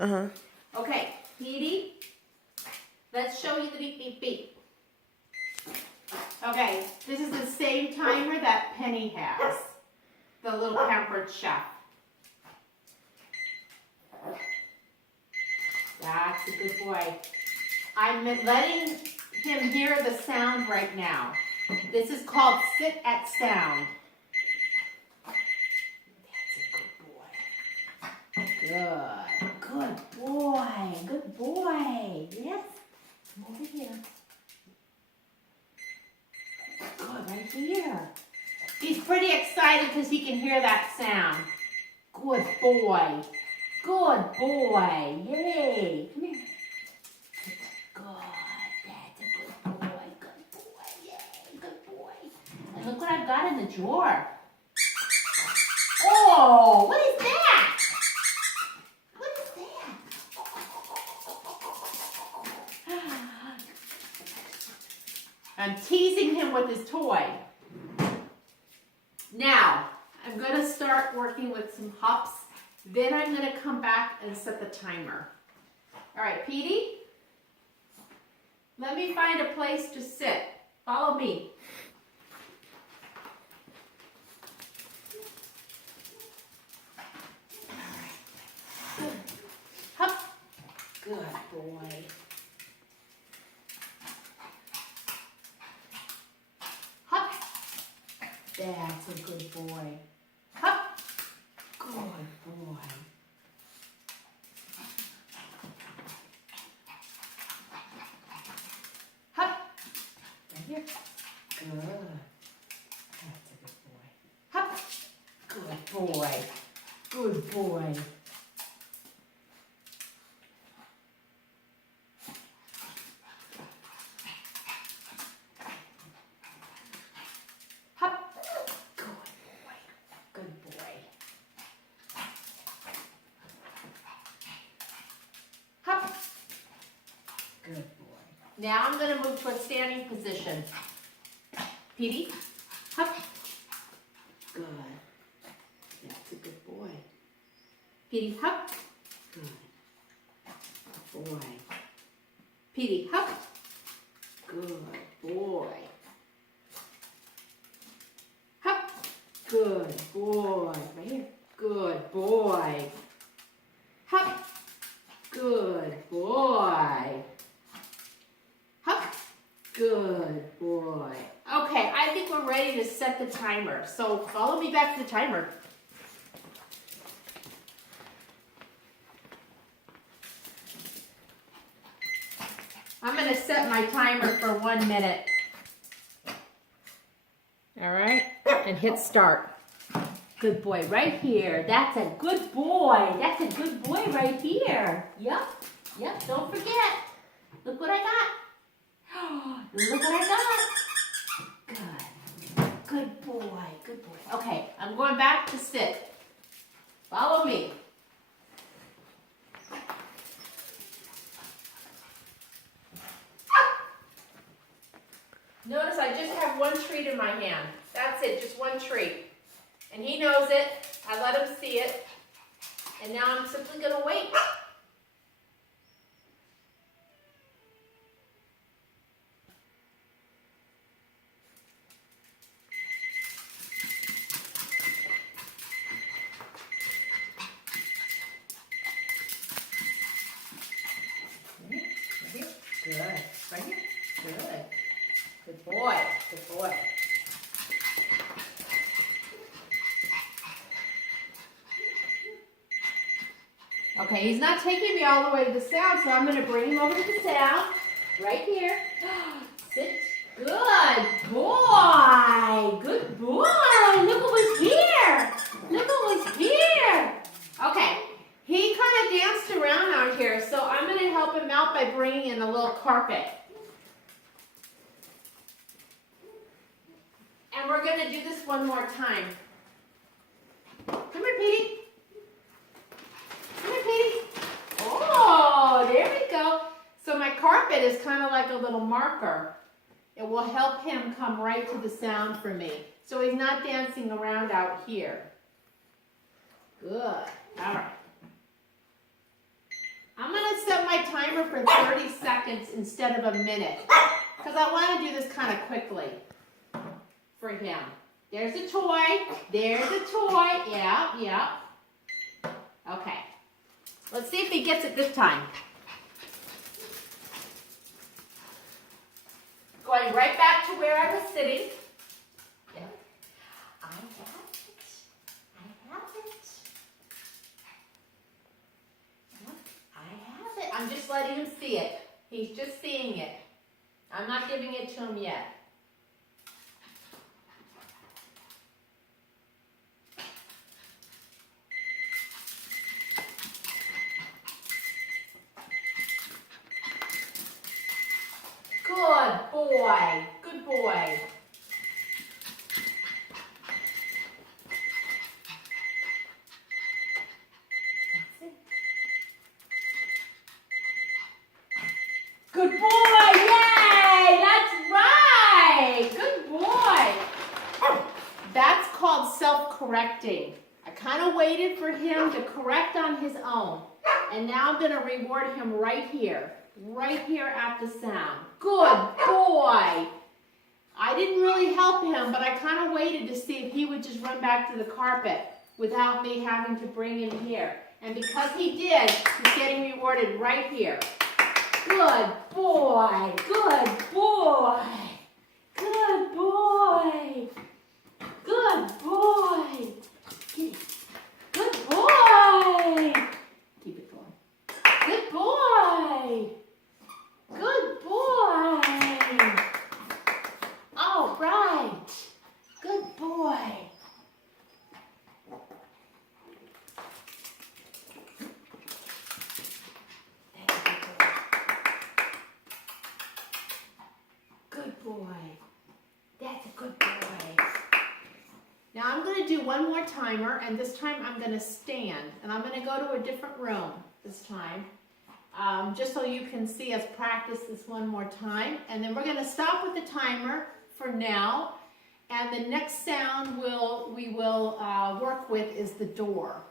Uh-huh. Okay, Petey, let's show you the beep, beep, beep. Okay, this is the same timer that Penny has, the little pampered chef. That's a good boy. I'm letting him hear the sound right now. This is called sit at sound. That's a good boy. Good. Good boy. Good boy. Yes. Come over here. Good, right here. He's pretty excited because he can hear that sound. Good boy. Good boy. Yay. Come here. Good. That's a good boy. Good boy. Yay. Good boy. And look what I've got in the drawer. Oh, what is that? What is that? I'm teasing him with his toy. Now, I'm going to start working with some hops. Then I'm going to come back and set the timer. All right, Petey, let me find a place to sit. Follow me. Hop. Good boy. Hop. That's a good boy. Hop. Good boy. Hop. Right here. Good. That's a good boy. Hop. Good boy. Good boy. Hop. Good boy. Good boy. Hop. Good boy. Now I'm going to move to a standing position. Petey. Hop. Good. That's a good boy. Petey, hop. Good boy. Petey, hop. Good boy. Hop. Good boy. Right here. Good boy. Hop. Good boy. Hop. Good boy. Okay, I think we're ready to set the timer. So follow me back to the timer. I'm going to set my timer for 1 minute. All right, and hit start. Good boy, right here. That's a good boy. That's a good boy right here. Yep, yep, don't forget. Look what I got. Look what I got. Good. Good boy, good boy. Okay, I'm going back to sit. Follow me. Notice I just have one treat in my hand. That's it, just one treat. And he knows it. I let him see it. And now I'm simply going to wait. Right here. Good. Right here. Good. Good boy. Good boy. Okay, he's not taking me all the way to the sound, so I'm going to bring him over to the sound. Right here. Sit. Good boy. Good boy. Look who was here. Look who was here. Okay, he kind of danced around out here, so I'm going to help him out by bringing in a little carpet. And we're going to do this one more time. Come here, Petey. Come here, Petey. Oh, there we go. So my carpet is kind of like a little marker. It will help him come right to the sound for me. So he's not dancing around out here. Good. All right. my timer for 30 seconds instead of a minute. Because I want to do this kind of quickly for him. There's a toy. There's a toy. Yeah, yeah. Okay. Let's see if he gets it this time. Going right back to where I was sitting. Yeah. I have it. I have it. Yeah, I have it. I'm just letting him see it. He's just seeing it. I'm not giving it to him yet. Good boy. Good boy. That's it. Good boy. Yay! That's right. Good boy. That's called self-correcting. I kind of waited for him to correct on his own. And now I'm going to reward him right here at the sound. Good boy. I didn't really help him, but I kind of waited to see if he would just run back to the carpet without me having to bring him here. And because he did, he's getting rewarded right here. Good boy. Good boy. Good boy. Good boy. Good boy. Keep it going. Good boy. Good boy. All right. Good boy. Good boy. That's a good boy. Now I'm going to do one more timer, and this time I'm going to stand, and I'm going to go to a different room this time. Just so you can see us practice this one more time. And then we're going to stop with the timer for now. And the next sound we will work with is the door.